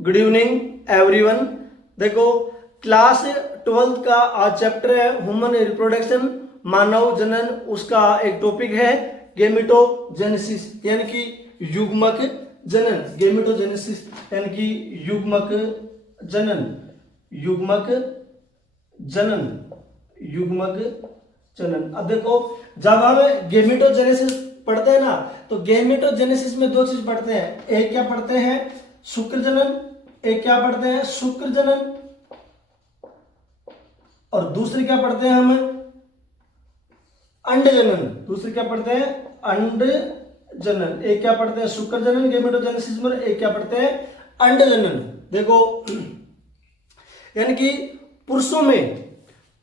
Good evening everyone. देखो class 12th का आज चैप्टर है ह्यूमन रिप्रोडक्शन, मानव जनन। उसका एक टॉपिक है गेमेटोजेनेसिस यानी कि युग्मक जनन। गेमेटोजेनेसिस यानी कि युग्मक जनन, युग्मक जनन, युग्मक जनन। अब देखो जब हम गेमेटोजेनेसिस पढ़ते हैं ना, तो गेमेटोजेनेसिस में दो चीज पढ़ते हैं। एक क्या पढ़ते हैं? शुक्र जनन। एक क्या पढ़ते हैं? शुक्र जनन। और दूसरी क्या पढ़ते हैं हम? अंड जनन। दूसरी क्या पढ़ते हैं? अंड जनन। एक क्या पढ़ते हैं? शुक्र जनन गेमेटोजेनेसिस में। एक क्या पढ़ते हैं? अंड जनन। देखो यानी कि पुरुषों में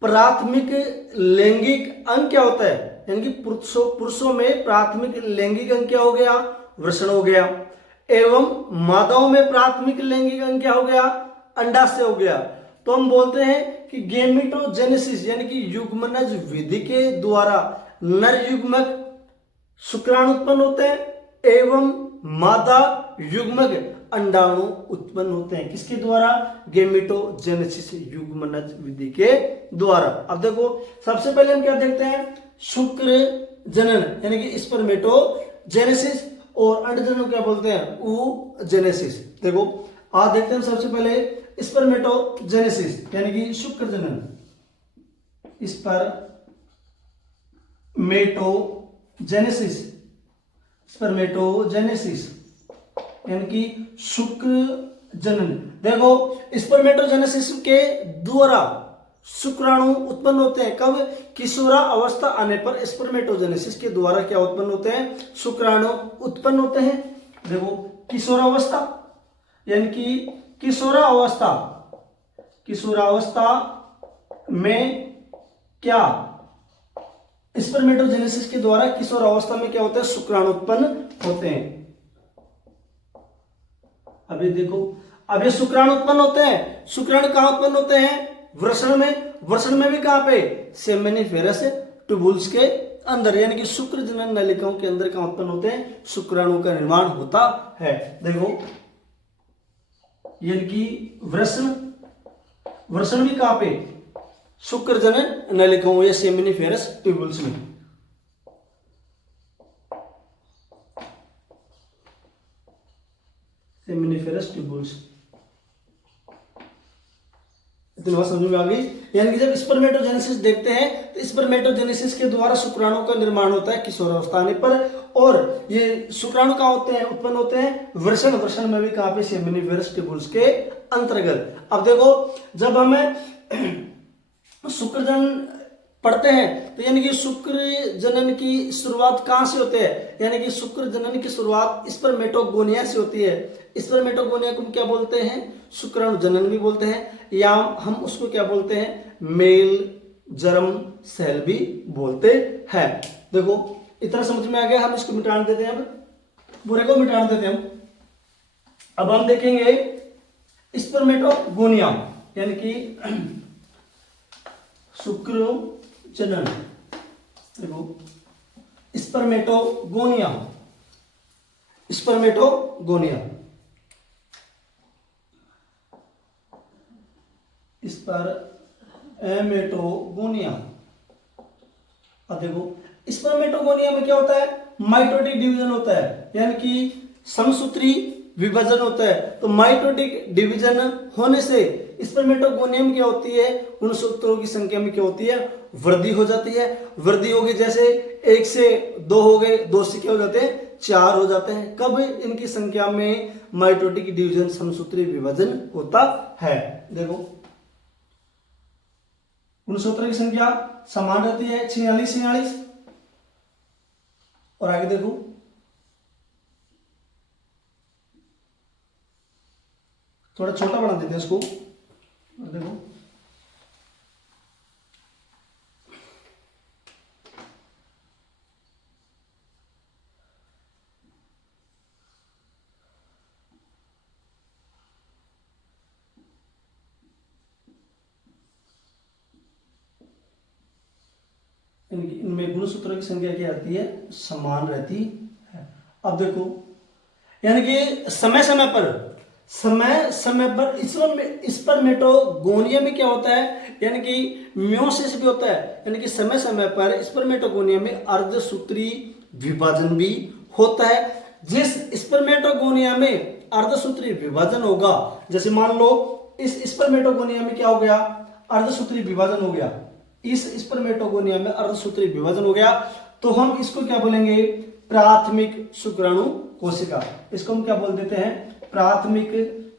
प्राथमिक लैंगिक अंग क्या होता है? यानी कि पुरुषों में प्राथमिक लैंगिक अंग क्या हो गया? वृषण हो गया। एवं मादाओं में प्राथमिक लैंगिक अंग क्या हो गया? अंडाशय हो गया। तो हम बोलते हैं कि गेमेटोजेनेसिस यानी कि युग्मनज विधि के द्वारा नर युग्मक शुक्राणु उत्पन्न होते हैं एवं मादा युग्मक अंडाणु उत्पन्न होते हैं। किसके द्वारा? गेमेटोजेनेसिस युग्मनज विधि के द्वारा। अब देखो सबसे पहले हम क्या देखते हैं? शुक्र जनन यानी कि स्पर्मेटोजेनेसिस, और अंड जनन क्या बोलते हैं? oogenesis। देखो आज देखते हैं सबसे पहले स्पर्मेटोजेनेसिस यानी कि शुक्र जनन। स्पर्मेटोजेनेसिस, स्पर्मेटोजेनेसिस यानी कि शुक्र जनन। देखो स्पर्मेटोजेनेसिस के द्वारा शुक्राणु उत्पन्न होते हैं। कब? किशोरा अवस्था आने पर स्पर्मेटोजेनेसिस के द्वारा क्या उत्पन्न होते हैं? शुक्राणु उत्पन्न होते हैं। देखो किशोरावस्था यानी कि किशोरावस्था, किशोरावस्था में क्या स्पर्मेटोजेनेसिस के द्वारा किशोरावस्था में क्या होता है? शुक्राणु उत्पन्न होते हैं। अभी देखो अब ये शुक्राणु उत्पन्न होते हैं। शुक्राणु कहां उत्पन्न होते हैं? वृषण में। वृषण में भी कहां पे? सेमिनिफेरस ट्यूबुल्स के अंदर, यानी कि शुक्र जनन नलिकाओं के अंदर कहां उत्पन्न होते हैं? शुक्राणु का निर्माण होता है। देखो यानी कि वृषण, वृषण भी कहां पे? शुक्र जनन नलिकाओं या सेमिनिफेरस ट्यूबुल्स में। Seminiferous tubules. इतनी बात समझ में आ गई? यानी कि जब स्पर्मेटोजेनेसिस देखते हैं तो स्पर्मेटोजेनेसिस के द्वारा शुक्राणु का निर्माण होता है किशोरावस्था आने पर, और ये शुक्राणु कहां होते हैं? उत्पन्न होते हैं वृषण। वृषण में भी कहां पे? सेमिनिफेरस ट्यूबुल्स के अंतर्गत। अब देखो जब हमें शुक्र जनन पढ़ते हैं तो यानी कि शुक्र जनन की शुरुआत कहां से होते हैं? यानी कि शुक्र जनन की शुरुआत स्पर्मेटोगोनिया से होती है। स्पर्मेटोगोनिया को क्या बोलते हैं? शुक्राणु जनन भी बोलते हैं, या हम उसको क्या बोलते हैं? मेल जर्म सेल भी बोलते हैं। देखो इतना समझ में आ गया। हम इसको मिटा देते हैं, अब पूरे को मिटा देते हैं हम। अब हम देखेंगे स्पर्मेटोगोनिया यानी कि शुक्र जनन। देखो स्पर्मेटोगोनिया, स्पर्मेटोगोनिया, स्पर्मेटोगोनिया। अब देखो स्पर्मेटोगोनिया में क्या होता है? माइटोटिक डिवीजन होता है, यानी कि समसूत्री विभाजन होता है। तो माइटोटिक डिवीजन होने से स्पर्मेटोगोनिया में क्या होती है? गुणसूत्रों की संख्या में क्या होती है? वृद्धि हो जाती है। वृद्धि होगी, जैसे 1 से 2 हो गए, 2 से क्या हो जाते हैं? 4 हो जाते हैं। कब? इनकी संख्या में माइटोटिक डिवीजन, समसूत्री विभाजन होता है। देखो गुणसूत्र की संख्या समान रहती है 46 46। और आगे देखो थोड़ा छोटा बना देते हैं इसको। देखो इनमें गुणसूत्रों की संख्या क्या आती है? समान रहती है। अब देखो यानी कि समय समय पर समय समय पर स्पर्मेटोगोनिया में क्या होता है, यानी कि मियोसिस भी होता है, यानी कि समय समय पर स्पर्मेटोगोनिया में अर्धसूत्री विभाजन भी होता है। जिस स्पर्मेटोगोनिया में अर्धसूत्री विभाजन होगा, जैसे मान लो इस स्पर्मेटोगोनिया में क्या हो गया, अर्धसूत्री विभाजन हो गया, इस स्पर्मेटोगोनिया में अर्धसूत्री विभाजन हो गया, तो हम इसको क्या बोलेंगे, प्राथमिक शुक्राणु कोशिका। इसको हम क्या बोल देते हैं, प्राथमिक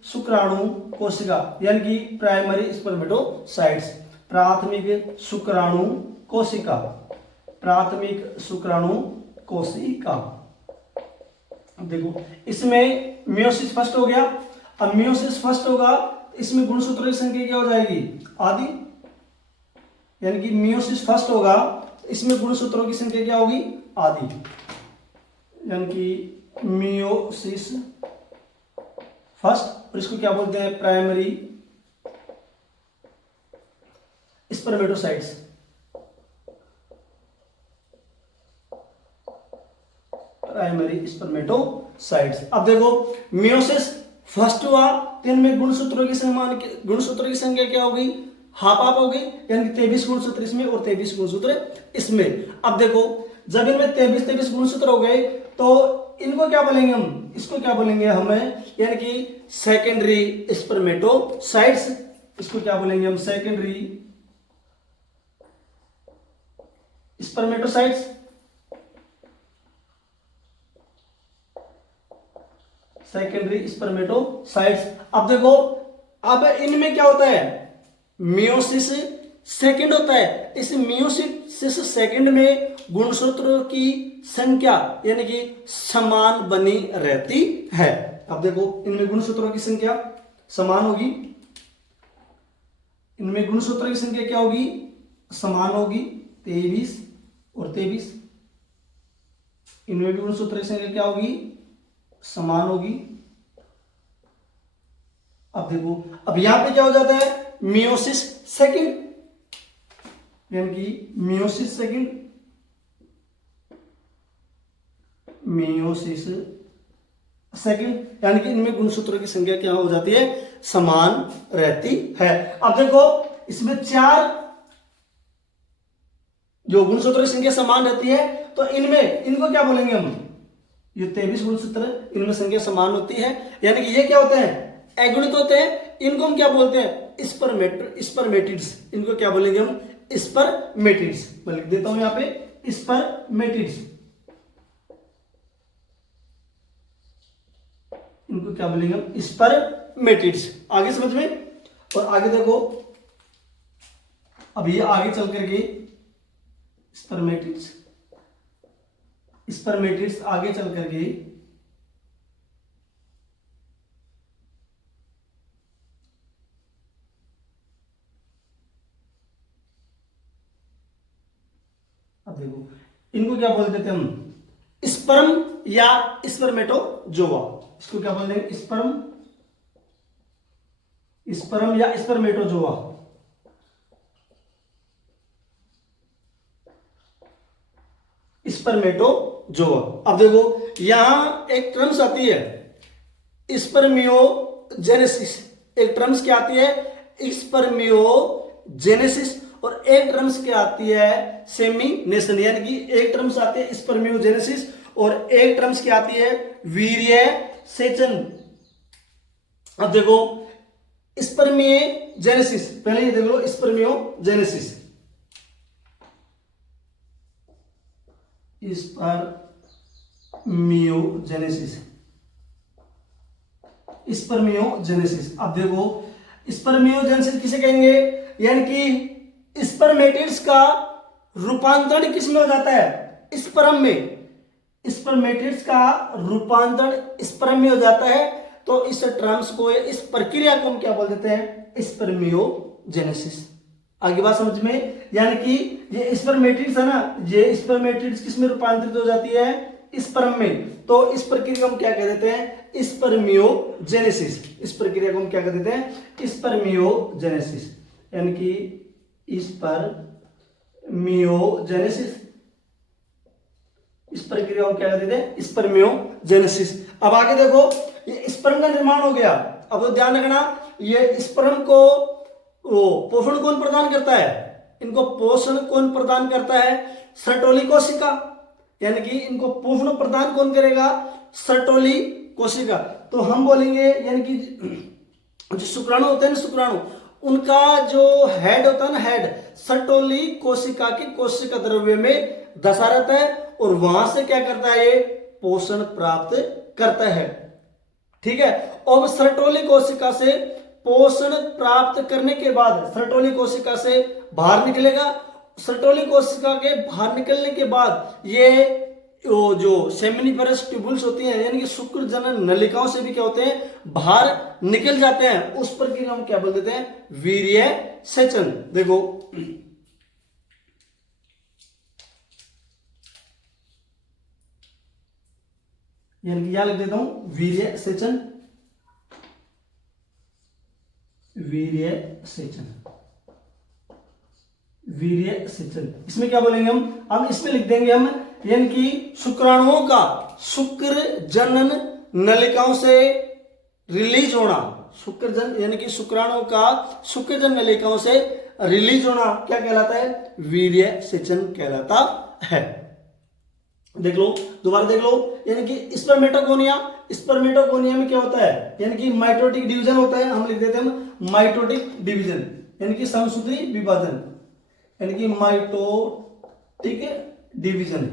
शुक्राणु कोशिका, यानी कि प्राइमरी स्पर्मेटोसाइट्स। प्राथमिक शुक्राणु कोशिका, प्राथमिक शुक्राणु कोशिका। अब देखो इसमें मियोसिस फर्स्ट हो गया। अब मियोसिस फर्स्ट होगा, इसमें गुणसूत्रों की संख्या क्या हो जाएगी, आधी, यानी कि मियोसिस फर्स्ट होगा, इसमें गुणसूत्रों की संख्या क्या होगी, आधी, यानी कि मियोसिस फर्स्ट। और इसको क्या बोलते हैं, प्राइमरी स्पर्मेटोसाइट्स। Primary spermatocytes. अब देखो मियोसिस फर्स्ट हुआ, तो इनमें गुणसूत्रों की संख्या क्या होगी, हाफ हाफ होगी, यानी 23 गुणसूत्र इसमें और 23 गुणसूत्र इसमें। अब देखो जब इनमें 23 गुणसूत्र हो गए, तो इनको क्या बोलेंगे हम, इसको क्या बोलेंगे हमें, यानी कि सेकेंडरी स्पर्मेटोसाइट्स। इसको क्या बोलेंगे हम, सेकेंडरी स्पर्मेटोसाइट्स। Secondary spermatocytes. अब देखो, अब इनमें क्या होता है, मियोसिस सेकंड होता है। इस मियोसिस सेकंड में गुणसूत्रों की संख्या यानी कि समान बनी रहती है। अब देखो इनमें गुणसूत्रों की संख्या समान होगी, इनमें गुणसूत्रों की संख्या क्या होगी, समान होगी, 23 और 23। इनमें भी गुणसूत्रों की संख्या क्या होगी, समान होगी। अब देखो, अब यहां पे क्या हो जाता है, मियोसिस सेकंड, यानी कि मियोसिस सेकंड, मियोसिस सेकंड, यानी कि इनमें गुणसूत्रों की संख्या क्या हो जाती है, समान रहती है। अब देखो इसमें 4 जो गुणसूत्रों की संख्या समान रहती है, तो इनमें इनको क्या बोलेंगे हम, ये 23 गुणसूत्र इनमें संख्या समान होती है, यानी कि ये क्या होते हैं, अगुणित होते हैं। इनको हम क्या बोलते हैं, स्पर्मेटिड्स। इनको क्या बोलेंगे हम, स्पर्मेटिड्स। मैं लिख देता हूं यहां पे स्पर्मेटिड्स। इनको क्या बोलेंगे हम, स्पर्मेटिड्स। आगे समझ में। और आगे देखो, अब ये आगे चल करके स्पर्मेटिड्स आगे चल करके अब देखो इनको क्या बोल देते हम, स्पर्म या स्पर्मेटोजोआ। इसको क्या बोलते हैं, स्पर्म या स्पर्मेटोजोआ। स्पर्मेटोजोआ। अब देखो यहां एक टर्म्स आती है स्पर्मियोजेनेसिस, एक टर्म्स क्या आती है, स्पर्मियोजेनेसिस, और एक टर्म्स क्या आती है, सेमिनेशन। यानी कि एक टर्म्स आती है स्पर्मियोजेनेसिस और एक टर्म्स क्या आती है, वीर्य सेचन। अब देखो स्पर्मियोजेनेसिस, पहले ये देख लो स्पर्मियोजेनेसिस, स्पर्मियोजेनेसिस। अब देखो स्पर्मियोजेनेसिस किसे कहेंगे, यानी कि स्पर्मेटिड्स का रूपांतरण किस में हो जाता है, स्पर्म में। स्पर्मेटिड्स का रूपांतरण स्पर्म में हो जाता है, तो इस टर्म्स को, इस प्रक्रिया को हम क्या बोल देते हैं, स्पर्मियोजेनेसिस। आगे बात समझ में। यानी कि ये स्पर्मेटिड्स है ना, ये स्पर्मेटिड्स किस में रूपांतरित हो जाती है, स्पर्म में। तो इस प्रक्रिया को हम क्या कह देते हैं, स्पर्मियोजेनेसिस। इस प्रक्रिया को हम क्या कह देते हैं, स्पर्मियोजेनेसिस, यानी कि स्पर्मियोजेनेसिस। इस प्रक्रिया को क्या कहते हैं, स्पर्मियोजेनेसिस। अब आगे देखो, ये स्पर्म का निर्माण हो गया, अब तो ध्यान रखना, ये स्पर्म को पोषण कौन प्रदान करता है, इनको पोषण कौन प्रदान करता है, सर्टोली कोशिका, यानी कि इनको पोषण प्रदान कौन करेगा, सर्टोली कोशिका। तो हम बोलेंगे यानी कि जो शुक्राणु होते हैं ना, शुक्राणु, उनका जो हेड होता है ना, हेड सर्टोली कोशिका के कोशिका द्रव्य में धसा रहता है और वहां से क्या करता है, ये पोषण प्राप्त करता है। ठीक है, और सर्टोली कोशिका से पोषण प्राप्त करने के बाद सर्टोली कोशिका से बाहर निकलेगा। सर्टोली कोशिका के बाहर निकलने के बाद ये जो सेमिनिफेरस ट्यूबुल्स होती हैं, यानी कि शुक्र जनन नलिकाओं से भी क्या होते हैं, बाहर निकल जाते हैं। उस प्रक्रिया हम क्या बोल देते हैं, वीर्य सेचन। देखो यानी कि यहां लिख देता हूं वीर्य सेचन, वीर्य सेचन, वीर्य सेचन। इसमें क्या बोलेंगे हम, अब इसमें लिख देंगे हम, यानी कि शुक्राणुओं का शुक्र जनन नलिकाओं से रिलीज होना, शुक्र जन यानी कि शुक्राणुओं का शुक्र जनन नलिकाओं से रिलीज होना क्या कहलाता है, वीर्य सेचन कहलाता है। देख लो, दोबारा देख लो, यानी कि स्पर्मेटोगोनिया, स्पर्मेटोगोनिया में क्या होता है, यानी कि माइटोटिक डिवीजन होता है, हम लिख देते हैं माइटोटिक डिवीजन, यानी कि समसूत्री विभाजन, यानी कि माइटोटिक डिवीजन,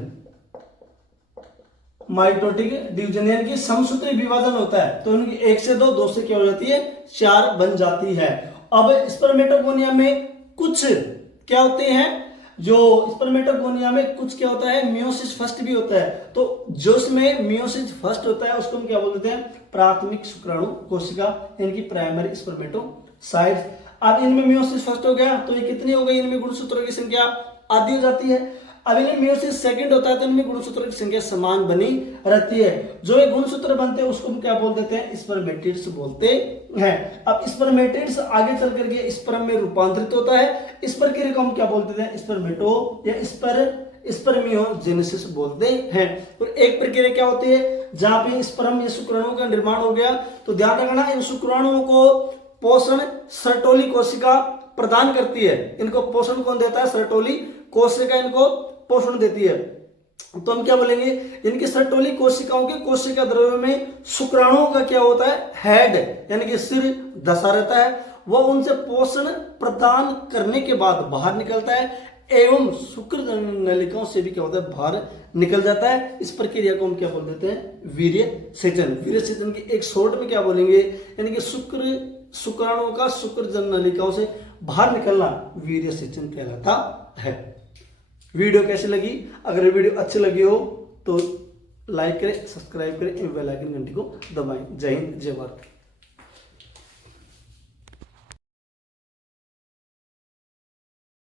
माइटोटिक डिवीजन यानी कि समसूत्री विभाजन होता है। तो इनकी 1 से 2, 2 से क्या हो जाती है, 4 बन जाती है। अब स्पर्मेटोगोनिया में कुछ क्या होते हैं, जो स्पर्मेटोगोनिया में कुछ क्या होता है, मियोसिस फर्स्ट भी होता है। तो जो इसमें मियोसिस फर्स्ट होता है उसको हम क्या बोलते हैं, प्राथमिक शुक्राणु कोशिका, यानी कि प्राइमरी स्पर्मेटोसाइट्स। अब इनमें मियोसिस फर्स्ट हो गया तो ये कितनी हो गई, इनमें गुणसूत्रों की संख्या आधी हो जाती है। अब इनमें मियोसिस सेकंड होता है तो इनमें गुणसूत्रों की संख्या समान बनी रहती है। जो ये गुणसूत्र बनते हैं उसको हम क्या बोल देते हैं, स्पर्मेटिड्स बोलते हैं। अब स्पर्मेटिड्स आगे चल करके स्पर्म में रूपांतरित होता है, इस प्रक्रिया को हम क्या बोलते हैं, स्पर्मेटो या स्पर्मियोजेनेसिस बोलते हैं। और एक प्रक्रिया क्या होती है, जहां पे स्पर्म या शुक्राणुओं का निर्माण हो गया, तो ध्यान रखना इन शुक्राणुओं को पोषण सर्टोली कोशिका प्रदान करती है। इनको पोषण कौन देता है, सर्टोली कोशिका इनको पोषण देती है। तो हम क्या बोलेंगे, इनकी सर्टोली कोशिकाओं के कोशिका द्रव्य में शुक्राणुओं का क्या होता है, हेड यानी कि सिर धसा रहता है। वह उनसे पोषण प्रदान करने के बाद बाहर निकलता है एवं शुक्र नलिकाओं से भी क्या होता है, बाहर निकल जाता है। इस प्रक्रिया को हम क्या बोल देते हैं, वीर्य सेचन। वीर्य सेचन की एक शॉर्ट में क्या बोलेंगे, यानी कि शुक्राणुओं का शुक्र जनन नलिकाओं से बाहर निकलना वीर्य सेचन कहलाता है। वीडियो कैसी लगी, अगर वीडियो अच्छी लगी हो तो लाइक करें, सब्सक्राइब करें, बेल आइकन घंटी को दबाएं। जय हिंद, जय भारत।